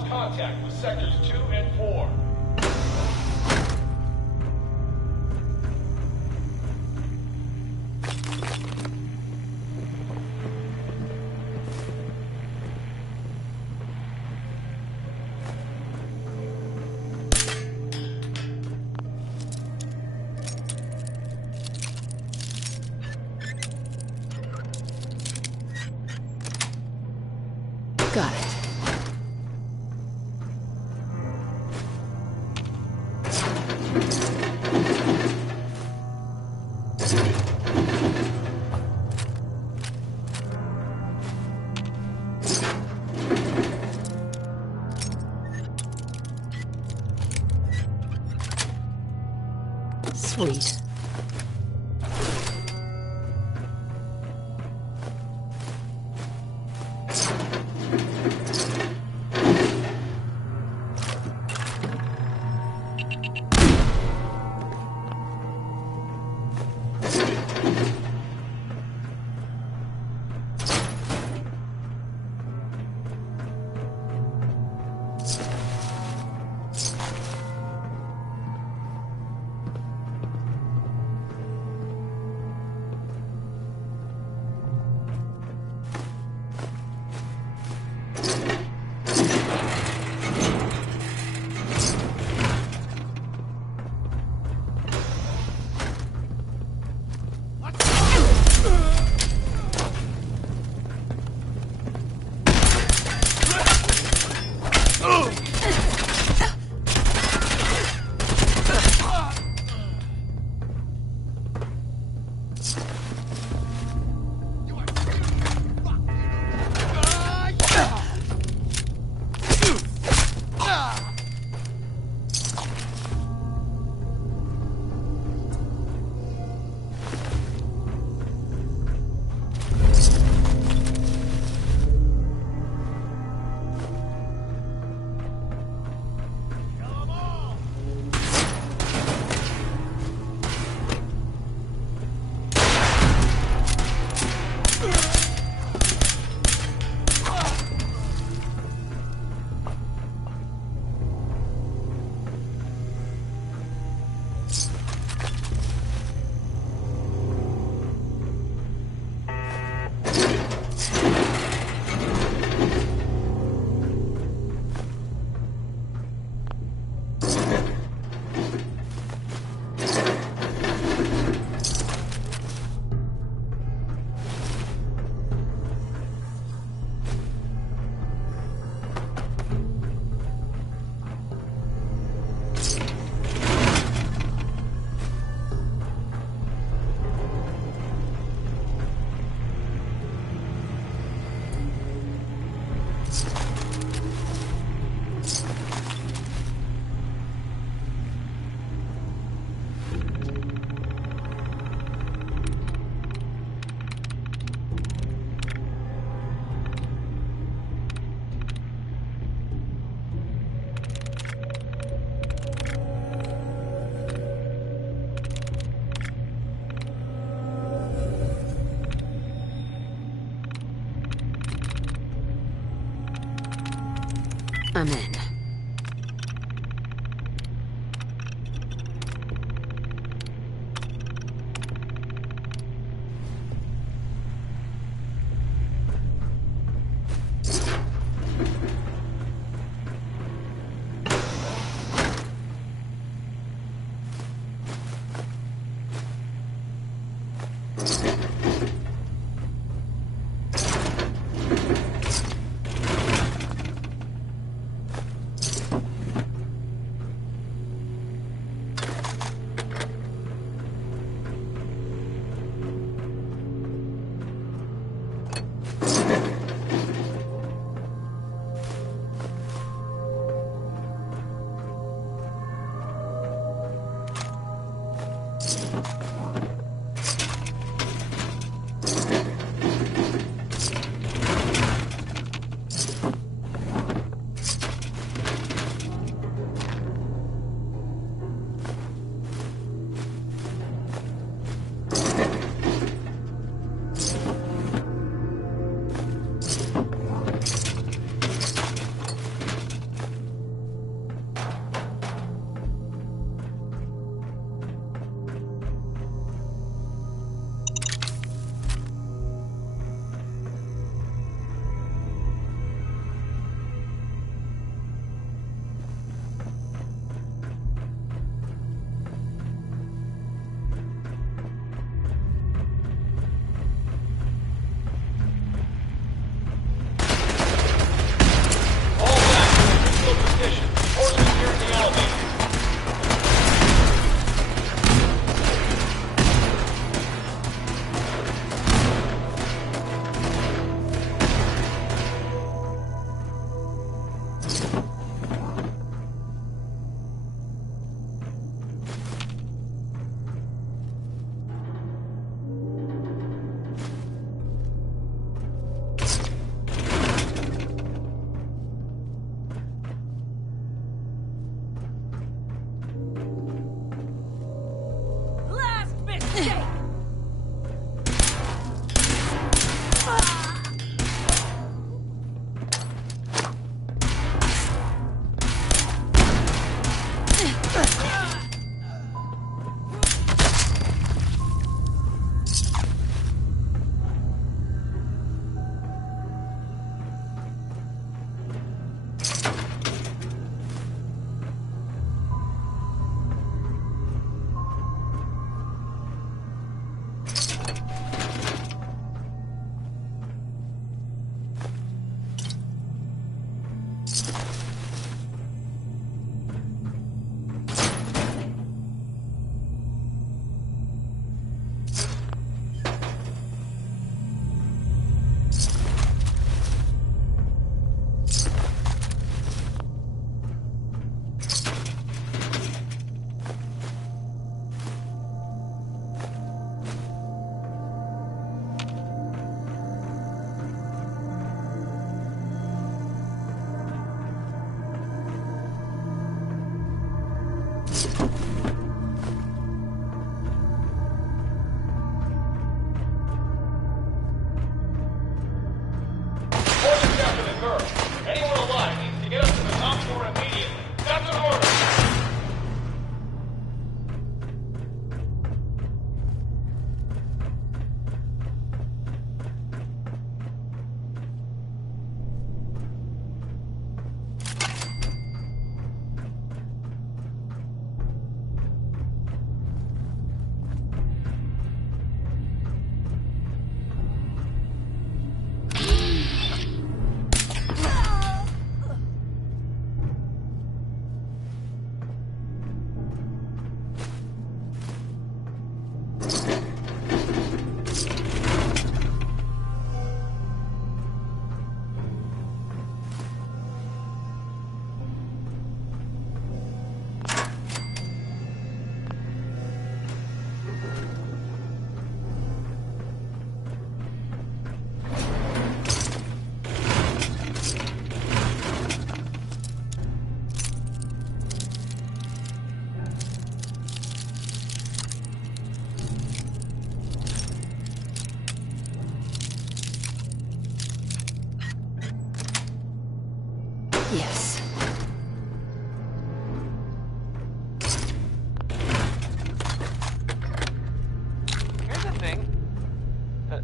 lost contact with sectors 2 and 4. Got it. Sweet. I'm in.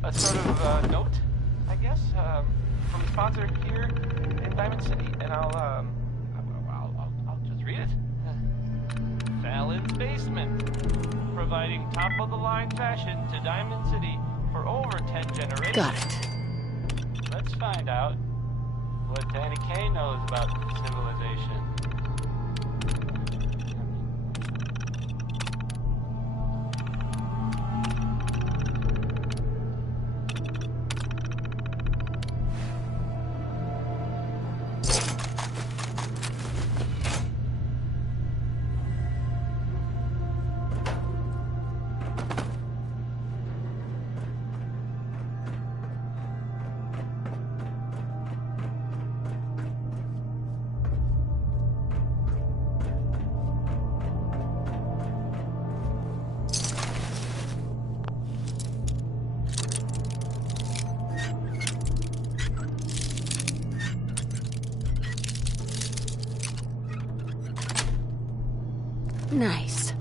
a sort of note, I guess, from a sponsor here in Diamond City, and I'll just read it. Fallon's Basement, providing top-of-the-line fashion to Diamond City for over 10 generations. Got it. Let's find out what Danny Kaye knows about civilization. Nice.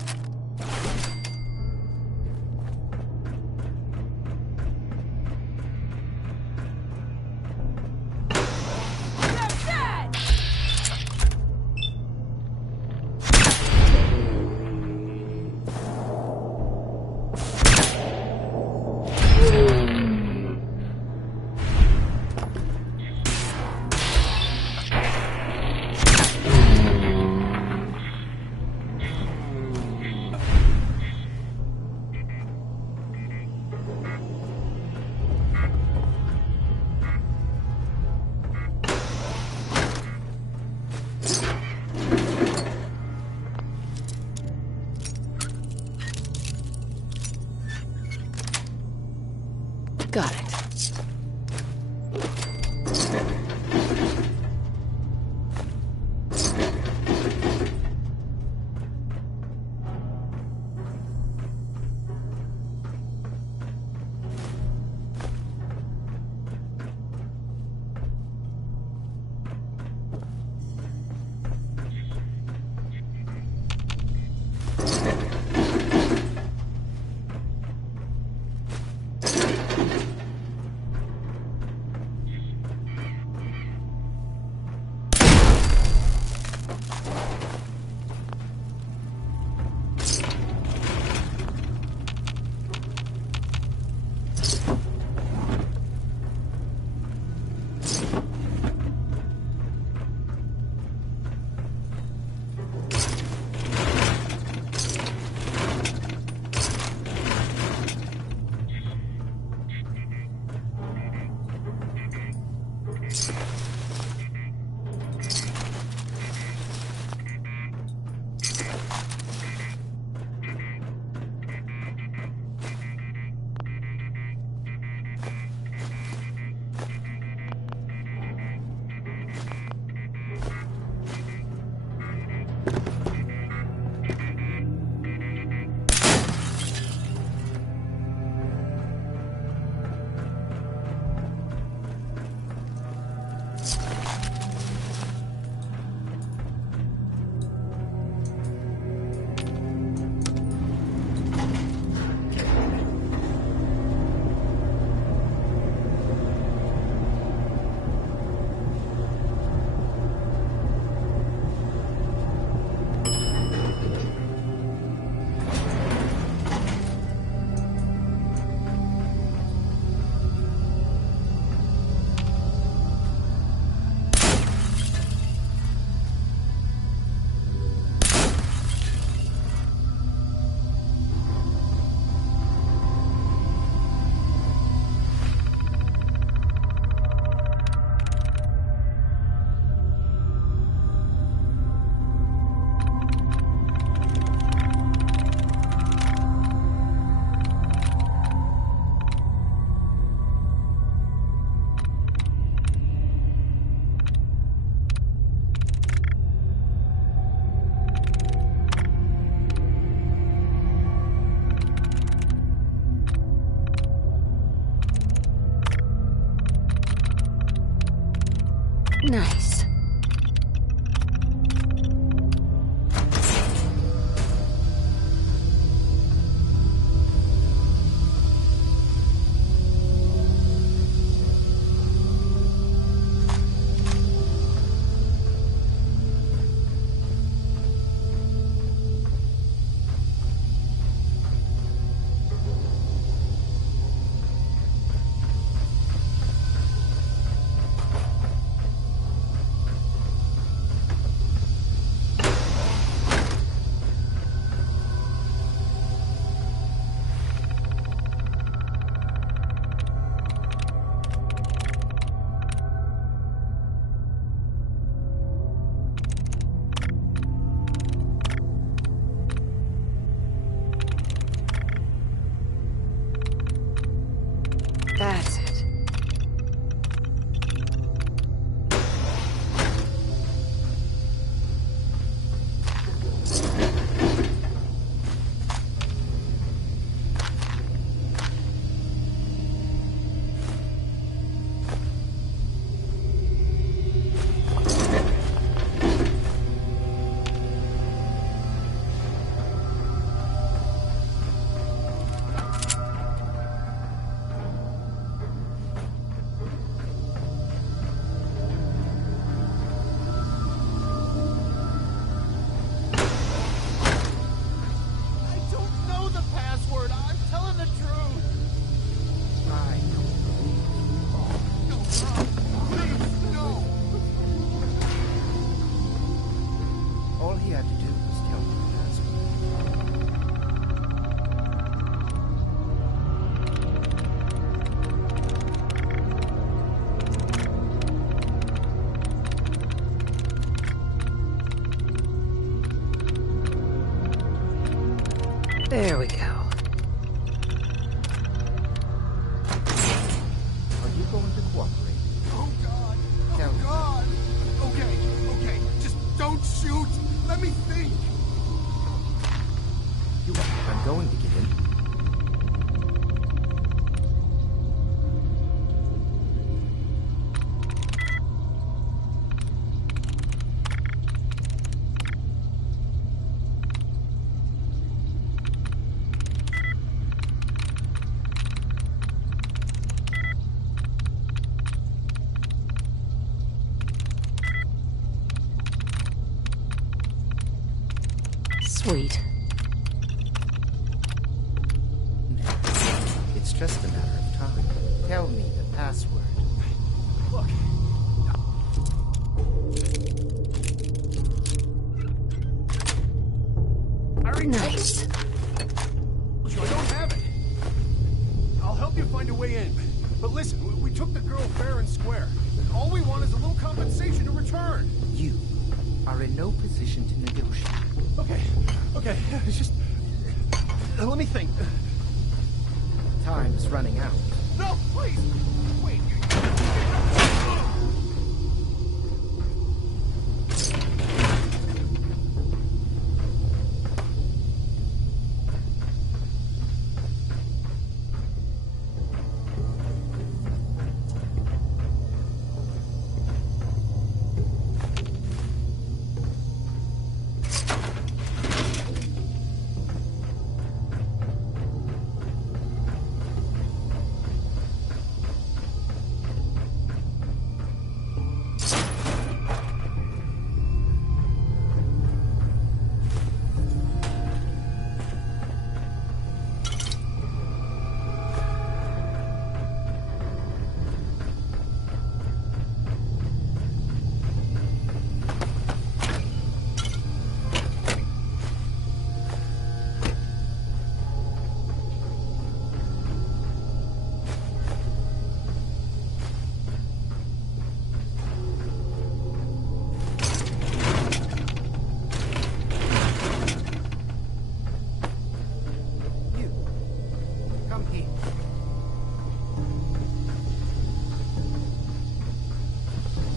Got it. Nice. There we go. Are you going to cooperate? Oh God! Oh God! Okay. Just don't shoot. Let me think. I'm going to get in. Sweet. It's just a matter of time. Tell me the password. Look. Nice. I don't have it. I'll help you find a way in. But listen, we took the girl fair and square. All we want is a little compensation in return. You are in no position to negotiate. Okay. It's just... let me think. Time is running out. No, please! Wait.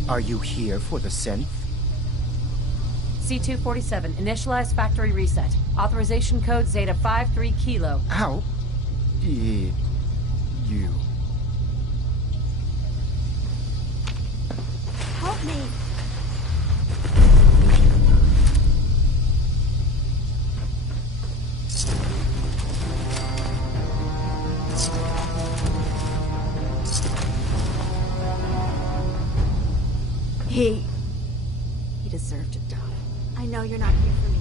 Are you here for the synth? C-247, initialize factory reset. Authorization code Zeta 53 Kilo. How did you? Help me! He deserved to die. I know you're not here for me.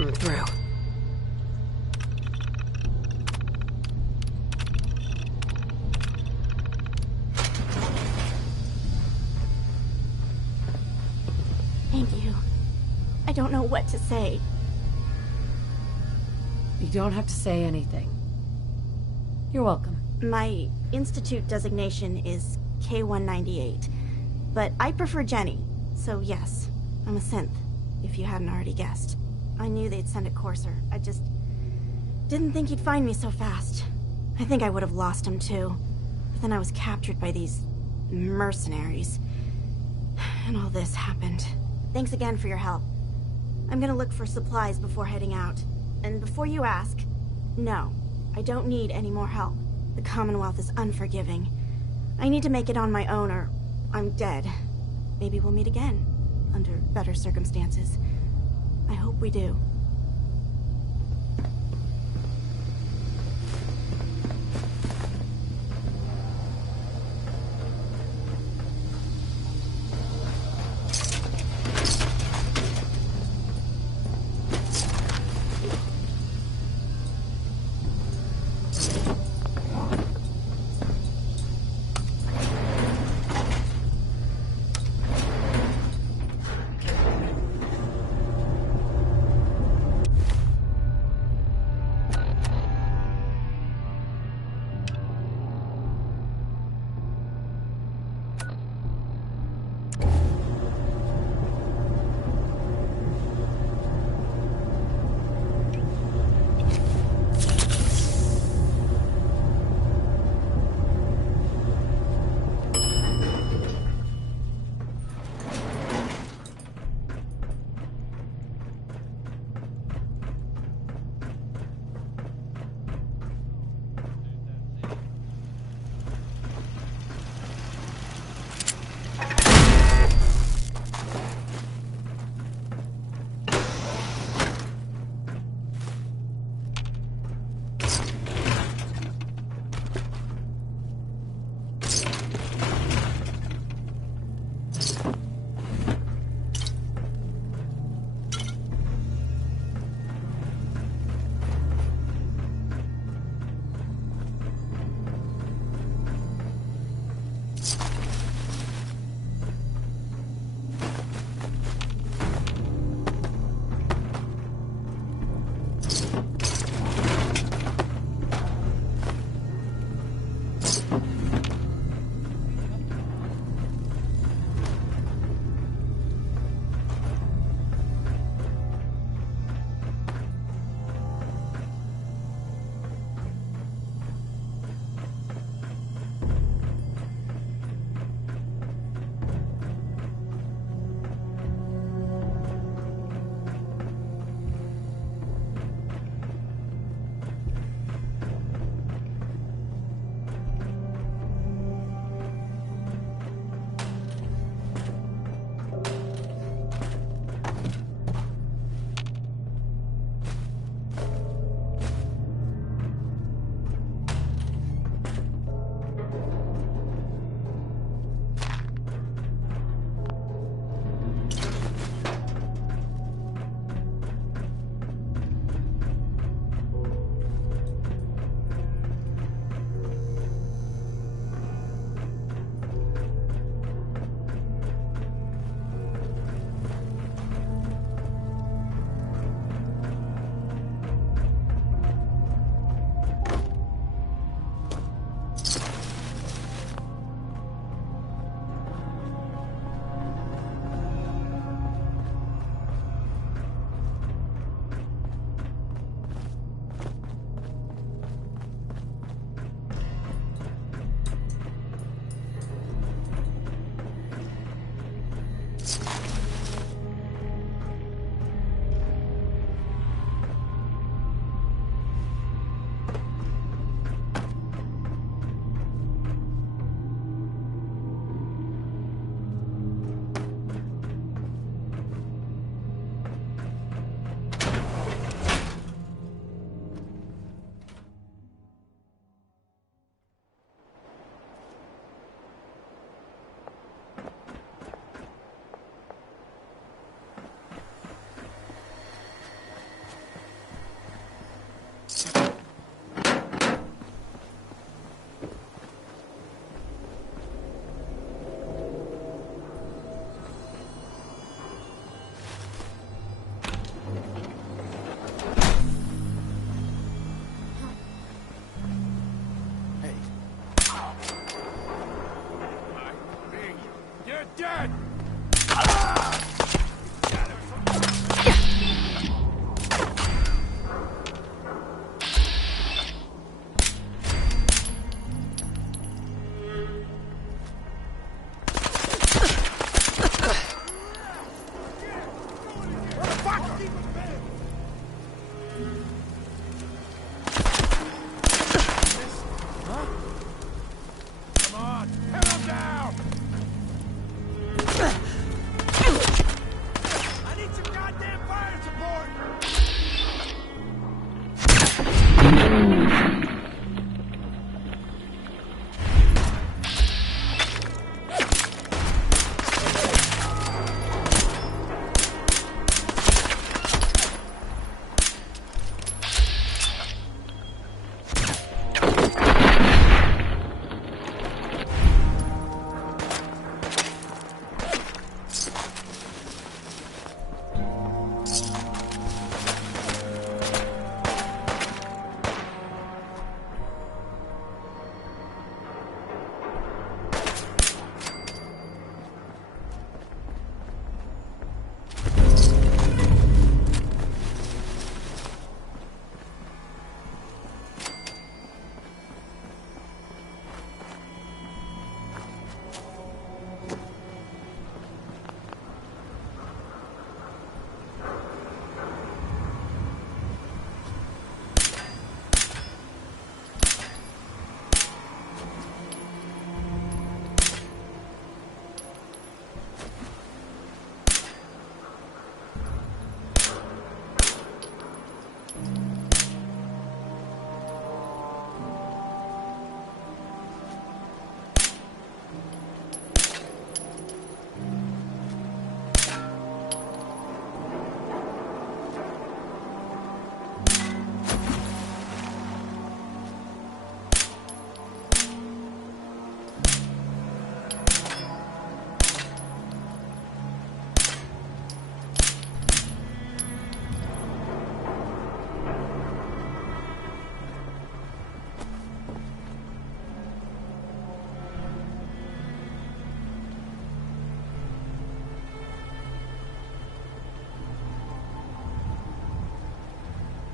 I'm through. Thank you. I don't know what to say. You don't have to say anything. You're welcome. My Institute designation is K-198, but I prefer Jenny, so yes, I'm a synth, if you hadn't already guessed. I knew they'd send a courser. I just didn't think he'd find me so fast. I think I would have lost him too. But then I was captured by these mercenaries. And all this happened. Thanks again for your help. I'm gonna look for supplies before heading out. And before you ask, no, I don't need any more help. The Commonwealth is unforgiving. I need to make it on my own or I'm dead. Maybe we'll meet again, under better circumstances. I hope we do.